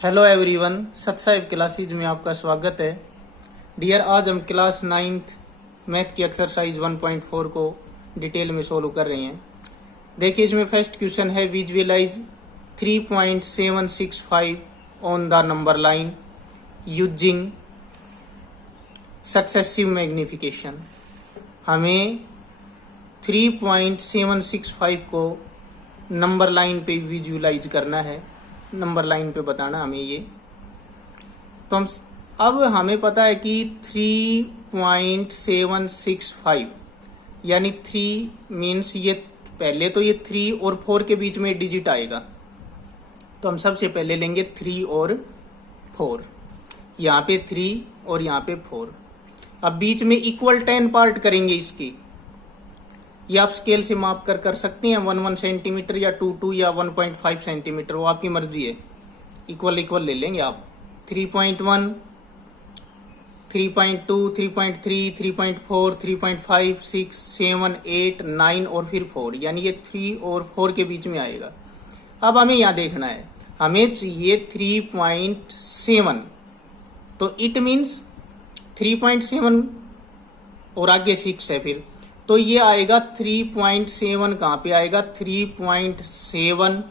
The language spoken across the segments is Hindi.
हेलो एवरीवन, सत्साहिब क्लासेज में आपका स्वागत है। डियर, आज हम क्लास 9th मैथ की एक्सरसाइज 1.4 को डिटेल में सोल्व कर रहे हैं। देखिए, इसमें फर्स्ट क्वेश्चन है visualise 3.765 on the number line using successive magnification. हमें 3.765 को नंबर लाइन पे विजुअलाइज करना है, नंबर लाइन पे बताना हमें ये। तो हम अब हमें पता है कि 3.765 यानी 3 मीन्स ये पहले तो ये 3 और 4 के बीच में डिजिट आएगा। तो हम सबसे पहले लेंगे 3 और 4, यहाँ पे 3 और यहाँ पे 4। अब बीच में इक्वल 10 पार्ट करेंगे इसके। ये आप स्केल से माप कर सकते हैं, 1 सेंटीमीटर या 2 या 1.5 सेंटीमीटर, वो आपकी मर्जी है। इक्वल ले लेंगे आप। 3.1, 3.2, 3.3, 3.4, 3.5, 6, 7, 8, 9 और फिर 4, यानी ये 3 और 4 के बीच में आएगा। अब हमें यहाँ देखना है, हमें चाहिए 3.7, तो इट मीन्स 3.7 और आगे 6 है फिर, तो ये आएगा 3.7 कहाँ पे आएगा, 3.7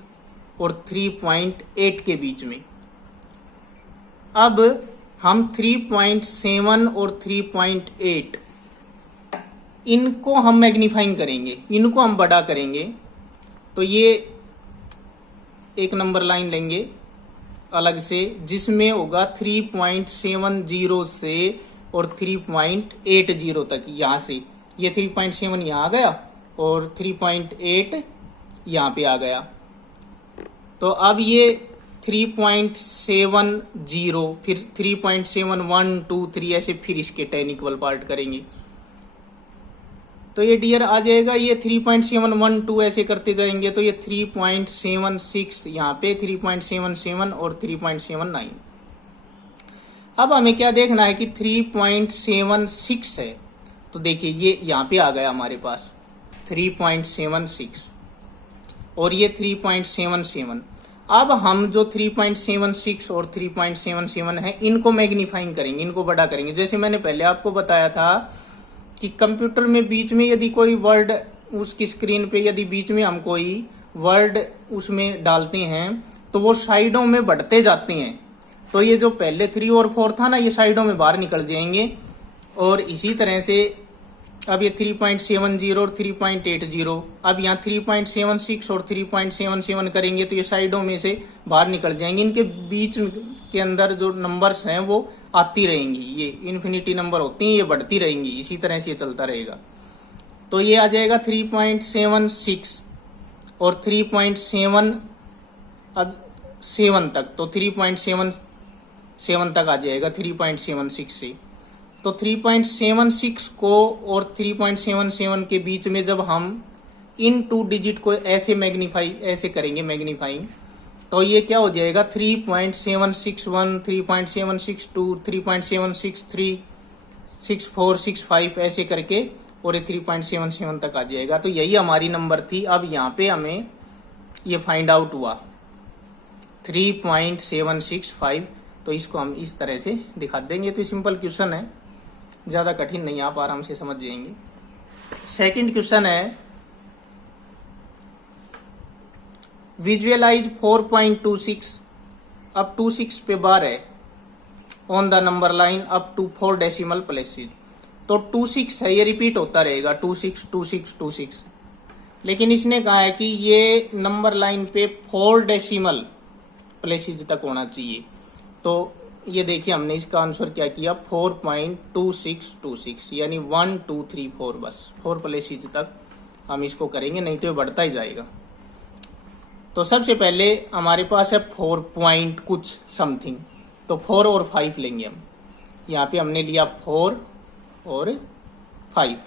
और 3.8 के बीच में। अब हम 3.7 और 3.8 इनको हम मैग्नीफाइंग करेंगे, इनको हम बड़ा करेंगे। तो ये एक नंबर लाइन लेंगे अलग से, जिसमें होगा 3.70 से और 3.80 तक। यहां से ये 3.7 यहाँ आ गया और 3.8 यहाँ पे आ गया। तो अब ये 3.70, फिर 3.71, 2, 3 ऐसे फिर इसके 10 इक्वल पार्ट करेंगे। तो ये डियर आ जाएगा, ये 3.712 ऐसे करते जाएंगे, तो ये 3.76 यहाँ पे 3.77 और 3.79। अब हमें क्या देखना है कि 3.76 है, तो देखिए ये यहाँ पे आ गया हमारे पास 3.76 और ये 3.77। अब हम जो 3.76 और 3.77 है इनको मैग्नीफाइंग करेंगे, इनको बड़ा करेंगे। जैसे मैंने पहले आपको बताया था कि कंप्यूटर में बीच में यदि कोई वर्ड, उसकी स्क्रीन पे यदि बीच में हम कोई वर्ड उसमें डालते हैं तो वो साइडों में बढ़ते जाते हैं। तो ये जो पहले 3 और 4 था ना, ये साइडों में बाहर निकल जाएंगे। और इसी तरह से अब ये 3.70 और 3.80, अब यहाँ 3.76 और 3.77 करेंगे तो ये साइडों में से बाहर निकल जाएंगे। इनके बीच के अंदर जो नंबर्स हैं वो आती रहेंगी, ये इन्फिनिटी नंबर होती हैं, ये बढ़ती रहेंगी। इसी तरह से ये चलता रहेगा। तो ये आ जाएगा 3.76 और 3.7 अब 7 तक, तो 3.77 तक आ जाएगा 3.76 से। तो 3.76 को और 3.77 के बीच में जब हम इन 2 डिजिट को ऐसे ऐसे करेंगे मैग्नीफाइंग, तो ये क्या हो जाएगा 3.761, 3.762, 3.763, 64, 65 ऐसे करके और ये 3.77 तक आ जाएगा। तो यही हमारी नंबर थी। अब यहाँ पे हमें ये फाइंड आउट हुआ 3.765। तो इसको हम इस तरह से दिखा देंगे। तो सिंपल क्वेश्चन है, ज्यादा कठिन नहीं, आप आराम से समझ जाएंगे। सेकंड क्वेश्चन है विजुअलाइज 4.26 अब 26 पे बार है on the number line up to 4 decimal places. तो 26 है, ये रिपीट होता रहेगा 26 26 26, लेकिन इसने कहा है कि ये नंबर लाइन पे 4 डेसिमल प्लेसेस तक होना चाहिए। तो ये देखिए हमने इसका आंसर क्या किया, 4.2626, यानी 1 2 3 4, बस 4 प्लेसेस तक हम इसको करेंगे, नहीं तो ये बढ़ता ही जाएगा। तो सबसे पहले हमारे पास है 4 पॉइंट कुछ समथिंग, तो 4 और 5 लेंगे हम। यहाँ पे हमने लिया 4 और 5,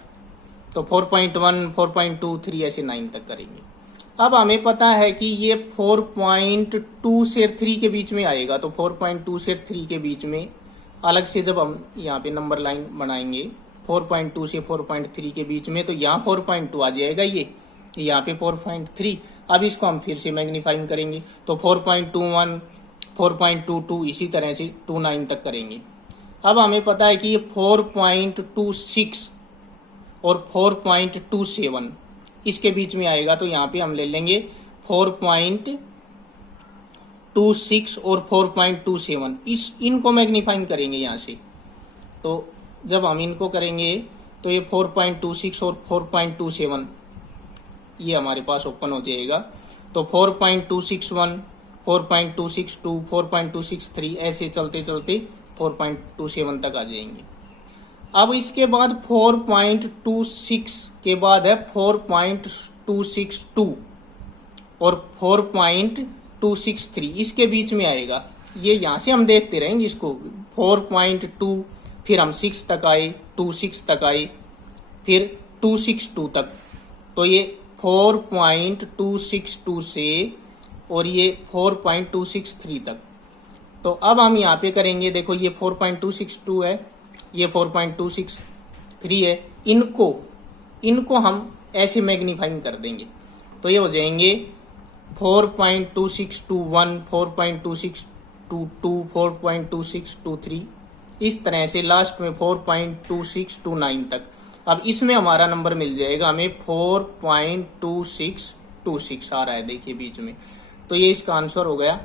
तो 4.1, 4.2, 3 ऐसे 9 तक करेंगे। अब हमें पता है कि ये 4.2 से 3 के बीच में आएगा, तो 4.2 से 3 के बीच में अलग से जब हम यहाँ पे नंबर लाइन बनाएंगे 4.2 से 4.3 के बीच में, तो यहाँ 4.2 आ जाएगा, ये यहाँ पे 4.3। अब इसको हम फिर से मैग्नीफाइंग करेंगे, तो 4.21, 4.22 इसी तरह से 29 तक करेंगे। अब हमें पता है कि ये 4.26 और 4.27 इसके बीच में आएगा, तो यहाँ पे हम ले लेंगे 4.26 और 4.27, इनको मैग्नीफाइंग करेंगे यहाँ से। तो जब हम इनको करेंगे तो ये 4.26 और 4.27 ये हमारे पास ओपन हो जाएगा। तो 4.261, 4.262, 4.263 ऐसे चलते चलते 4.27 तक आ जाएंगे। अब इसके बाद 4.26 के बाद है 4.262 और 4.263 इसके बीच में आएगा। ये यहां से हम देखते रहेंगे इसको, 4.2 फिर हम 6 तक आए, 26 तक आए, फिर 262 तक। तो ये 4.262 से और ये 4.263 तक। तो अब हम यहाँ पे करेंगे, देखो ये 4.262 है, ये 4.263 है, इनको हम ऐसे मैग्नीफाइंग कर देंगे। तो ये हो जाएंगे 4.2621, 4.2622, 4.2623 इस तरह से लास्ट में 4.2629 तक। अब इसमें हमारा नंबर मिल जाएगा हमें 4.2626 आ रहा है, देखिए बीच में। तो ये इसका आंसर हो गया